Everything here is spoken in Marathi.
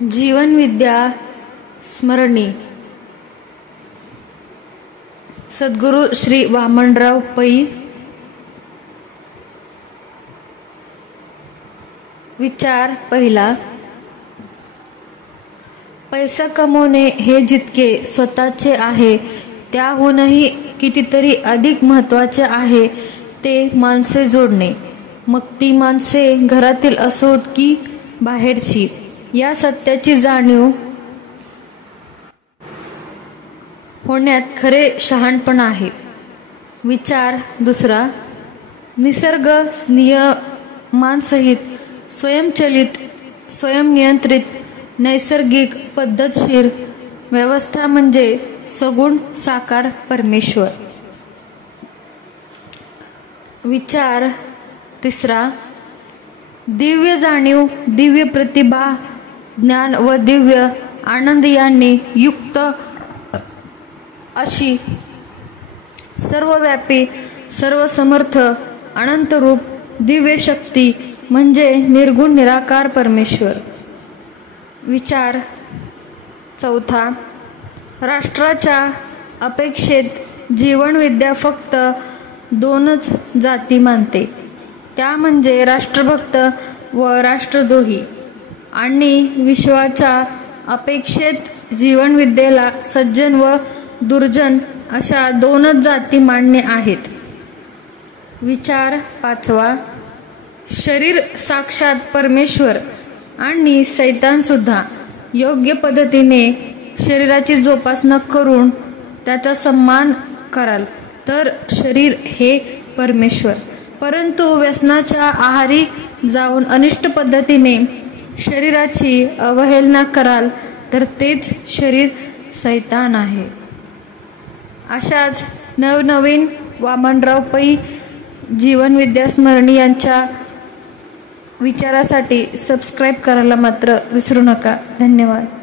जीवनविद्या स्मरणी सद्गुरू श्री वामनराव पै। विचार पहिला, पैसा कमवणे हे जितके स्वतःचे आहे त्याहूनही कितीतरी अधिक महत्त्वाचे आहे ते माणसे जोडणे, मग ती माणसे घरातील असोत की बाहेरची, या सत्याची जाणीव होण्यात खरे शहाणपण आहे। विचार दुसरा, निसर्ग नियमांसहित स्वयंचलित स्वयंनियंत्रित नैसर्गिक पद्धतशीर व्यवस्था म्हणजे सगुण साकार परमेश्वर। विचार तिसरा, दिव्य जाणीव, दिव्य प्रतिभा, ज्ञान व दिव्य आनंद यांनी युक्त अशी सर्वव्यापी सर्वसमर्थ अनंत रूप दिव्य शक्ती म्हणजे निर्गुण निराकार परमेश्वर। विचार चौथा, राष्ट्राच्या अपेक्षेत जीवनविद्या फक्त दोनच जाती मानते, त्या म्हणजे राष्ट्रभक्त व राष्ट्रद्रोही, आणि विश्वाच्या अपेक्षेत जीवनविद्येला सज्जन व दुर्जन अशा दोनच जाती मान्य आहेत। विचार पाचवा, शरीर साक्षात परमेश्वर आणि सैतान सुद्धा योग्य पद्धतीने शरीराची जोपासना करून त्याचा सन्मान कराल तर शरीर हे परमेश्वर, परंतु व्यसनाच्या आहारी जाऊन अनिष्ट पद्धतीने शरीराची अवहेलना कराल तर तेच शरीर सैतान आहे। अशाच नवनवीन वामनराव पै जीवनविद्या स्मरणी यांच्या विचारासाठी सबस्क्राईब करायला मात्र विसरू नका। धन्यवाद।